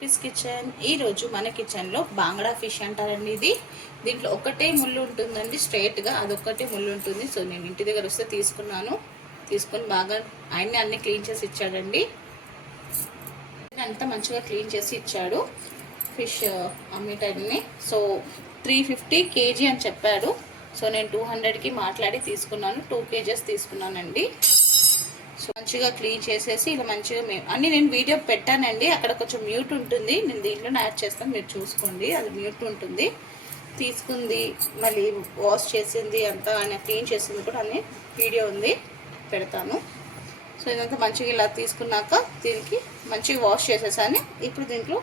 Fish kitchen. ఈరోజు మన కిచెన్లో బాంగ్డా ఫిష్ అంటారండి. దీంట్లో ఒకటే ముళ్ళు ఉంటుందండి, స్ట్రైట్గా అదొక్కటే ముళ్ళు ఉంటుంది. సో నేను ఇంటి దగ్గర వస్తే తీసుకొని బాగా ఆయన్ని అన్ని క్లీన్ చేసి ఇచ్చాడండి. అంతా మంచిగా క్లీన్ చేసి ఇచ్చాడు ఫిష్ అమ్మేటన్ని. సో 350 kg అని చెప్పాడు. సో నేను 200కి మాట్లాడి తీసుకున్నాను. 2 kgs తీసుకున్నానండి. సో మంచిగా క్లీన్ చేసేసి ఇలా మంచిగా అన్నీ నేను వీడియో పెట్టానండి. అక్కడ కొంచెం మ్యూట్ ఉంటుంది, నేను దీంట్లో యాడ్ చేస్తాను, మీరు చూసుకోండి. అది మ్యూట్ ఉంటుంది. తీసుకుంది, మళ్ళీ వాష్ చేసింది, అంతా ఆయన క్లీన్ చేసింది కూడా అన్ని వీడియో ఉంది, పెడతాను. సో ఇదంతా మంచిగా ఇలా తీసుకున్నాక దీనికి మంచిగా వాష్ చేసేసాను. ఇప్పుడు దీంట్లో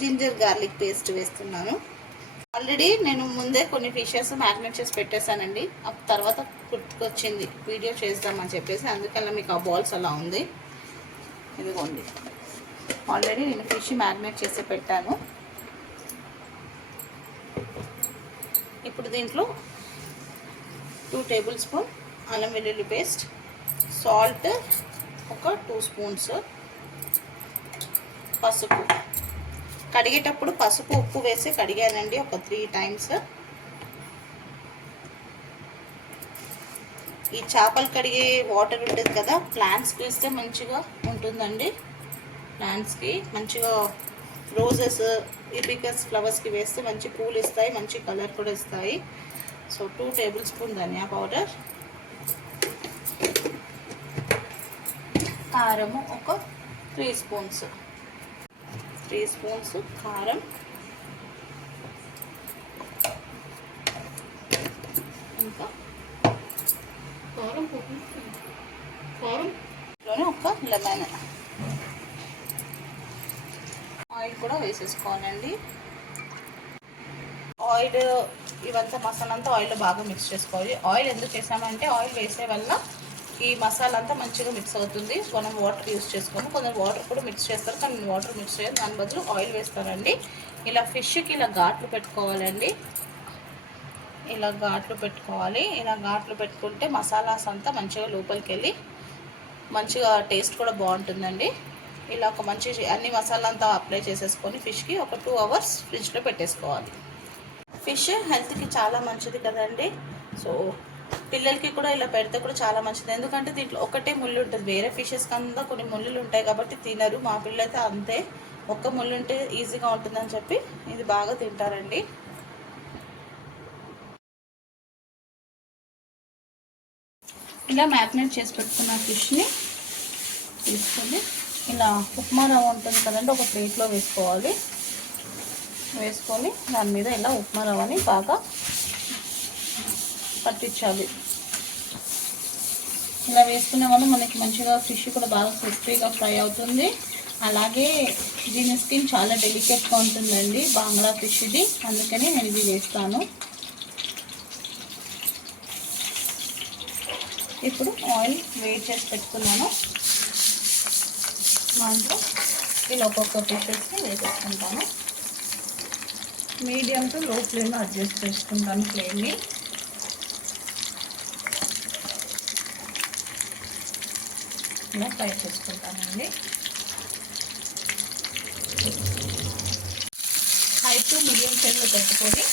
జింజర్ గార్లిక్ పేస్ట్ వేస్తున్నాను. ఆల్రెడీ నేను ముందే కొన్ని ఫిషెస్ మ్యారినేట్ చేసి పెట్టేశానండి. తర్వాత గుర్తుకొచ్చింది వీడియో చేద్దామని చెప్పేసి, అందుకని మీకు ఆ బాల్స్ అలా ఉంది. ఇదిగోండి, ఆల్రెడీ నేను ఫిష్ మ్యారినేట్ చేసి పెట్టాను. ఇప్పుడు దీంట్లో 2 టేబుల్ స్పూన్ అల్లం వెల్లుల్లి పేస్ట్, సాల్ట్ ఒక 2 స్పూన్స్, పసుపు. కడిగేటప్పుడు పసుపు ఉప్పు వేసి కడిగానండి ఒక 3 times. ఈ చేపలు కడిగే వాటర్ ఉంటుంది కదా, ప్లాంట్స్కి వేస్తే మంచిగా ఉంటుందండి. ప్లాంట్స్కి మంచిగా రోజెస్, ఇబికస్ ఫ్లవర్స్కి వేస్తే మంచి పూలు ఇస్తాయి, మంచి కలర్ కూడా ఇస్తాయి. సో 2 టేబుల్ స్పూన్ ధనియా పౌడర్, కారము ఒక 3 స్పూన్స్, 3 స్పూన్స్ కారం, ఇంకా కారంలోనే ఒక లెమన్. ఆయిల్ కూడా వేసేసుకోవాలండి. ఆయిల్ ఇవంతా మసాలా అంతా ఆయిల్లో బాగా మిక్స్ చేసుకోవాలి. ఆయిల్ ఎందుకు వేసామంటే ఆయిల్ వేసే వల్ల ఈ మసాలా అంతా మంచిగా మిక్స్ అవుతుంది. మనం వాటర్ యూస్ చేసుకోము, కొందరు వాటర్ కూడా మిక్స్ చేస్తారు, కానీ నేను వాటర్ మిక్స్ చేయను, దాని బదులు ఆయిల్ వేస్తానండి. ఇలా ఫిష్కి ఇలా ఘాట్లు పెట్టుకోవాలండి, ఇలా ఘాట్లు పెట్టుకోవాలి. ఇలా ఘాట్లు పెట్టుకుంటే మసాలాస్ అంతా మంచిగా లోపలికి వెళ్ళి మంచిగా టేస్ట్ కూడా బాగుంటుందండి. ఇలా ఒక మంచి అన్ని మసాలా అంతా అప్లై చేసేసుకొని ఫిష్కి ఒక 2 hours ఫ్రిడ్జ్లో పెట్టేసుకోవాలి. ఫిష్ హెల్త్కి చాలా మంచిది కదండి. సో పిల్లలకి కూడా ఇలా పెడితే కూడా చాలా మంచిది, ఎందుకంటే దీంట్లో ఒకటే ముళ్ళు ఉంటుంది. వేరే ఫిషెస్ కన్నా కొన్ని ముళ్ళులు ఉంటాయి కాబట్టి తినరు. మా పిల్లలైతే అంతే, ఒక్క ముళ్ళు ఉంటే ఈజీగా ఉంటుందని చెప్పి ఇది బాగా తింటారండి. ఇలా మ్యారినేట్ చేసి పెట్టుకున్న ఫిష్ని తీసుకొని ఇలా ఉప్మా రవ్వ ఉంటుంది కదండి, ఒక ప్లేట్లో వేసుకోవాలి. వేసుకొని దాని మీద ఇలా ఉప్మా రవ్వని బాగా పట్టించాలి. ఇలా వేసుకునే వల్ల మనకి మంచిగా ఫిష్ కూడా బాగా క్రిస్పీగా ఫ్రై అవుతుంది. అలాగే దీని స్కిన్ చాలా డెలికేట్గా ఉంటుందండి బాంగ్లా ఫిష్ ఇది, అందుకని నేను ఇది వేస్తాను. ఇప్పుడు ఆయిల్ వేడి చేసి పెట్టుకున్నాను, దాంట్లో ఇలా ఒక్కొక్క పీసెస్ని వేసేసుకుంటాను. మీడియం టు లో ఫ్లేమ్లో అడ్జస్ట్ చేసుకుంటాను ఫ్లేమ్ని. ఇలా ఫ్రై చేసుకుంటానండి. హై టు మీడియం ఫ్లేమ్లో పెట్టుకొని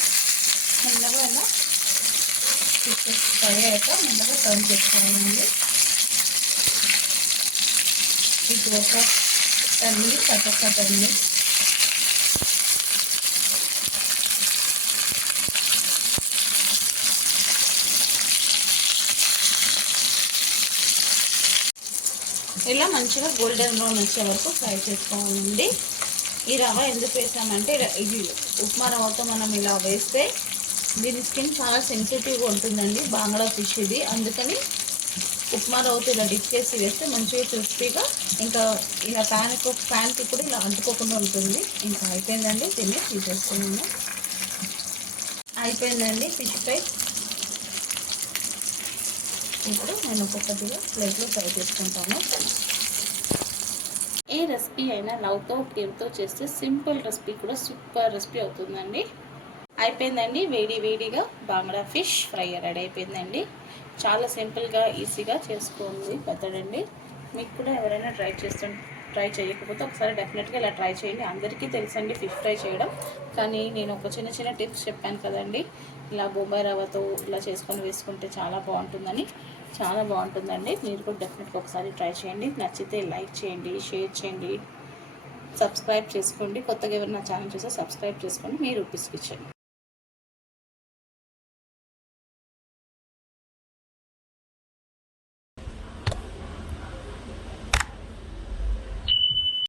మెల్లగా ఇలా పీసెస్ ఫ్రై అయ్యాక మెల్లగా టర్న్ చేసుకోవాలండి. ఇది ఒక 10 minutes, ఒక్కొక్క 10 minutes. ఇలా మంచిగా గోల్డెన్ బ్రౌన్ వచ్చే వరకు ఫ్రై చేసుకోవాలండి. ఈ రవ్వ ఎందుకు వేసామంటే, ఇది ఉప్మా రవ్వతో మనం ఇలా వేస్తే దీని స్కిన్ చాలా సెన్సిటివ్గా ఉంటుందండి బాంగ్లా ఫిష్ ఇది, అందుకని ఉప్మా రవ్వతో ఇలా డిప్ చేసి వేస్తే మంచిగా క్రిస్పీగా, ఇంకా ఇలా ప్యాన్కి కూడా ఇలా అంటుకోకుండా ఉంటుంది. ఇంకా అయిపోయిందండి, దీన్ని తీసేస్తున్నాను. అయిపోయిందండి ఫిష్ ఫ్రై. ఇప్పుడు నేను ఒక్కొక్కటిగా ప్లేట్లో ఫ్రై చేసుకుంటాను. ఏ రెసిపీ అయినా లవ్తో కేర్తో చేస్తే సింపుల్ రెసిపీ కూడా సూపర్ రెసిపీ అవుతుందండి. అయిపోయిందండి, వేడిగా బాంగ్లా ఫిష్ ఫ్రై రెడీ అయిపోయిందండి. చాలా సింపుల్గా ఈజీగా చేసుకోండి పెద్దడండి. మీకు కూడా ఎవరైనా ట్రై చేస్తుంటే ట్రై చేయకపోతే ఒకసారి డెఫినెట్గా ఇలా ట్రై చేయండి. అందరికీ తెలుసండి ఫిష్ ఫ్రై చేయడం, కానీ నేను ఒక చిన్న చిన్న టిప్స్ చెప్పాను కదండి. ఇలా బొంబాయి రవ్వతో ఇలా చేసుకొని వేసుకుంటే చాలా బాగుంటుందని, చాలా బాగుంటుందండి. మీరు కూడా డెఫినెట్గా ఒకసారి ట్రై చేయండి. నచ్చితే లైక్ చేయండి, షేర్ చేయండి, సబ్స్క్రైబ్ చేసుకోండి. కొత్తగా ఎవరైనా ఛానల్ చూస్తే సబ్స్క్రైబ్ చేసుకోండి. మీ రూపీస్ కిచెన్.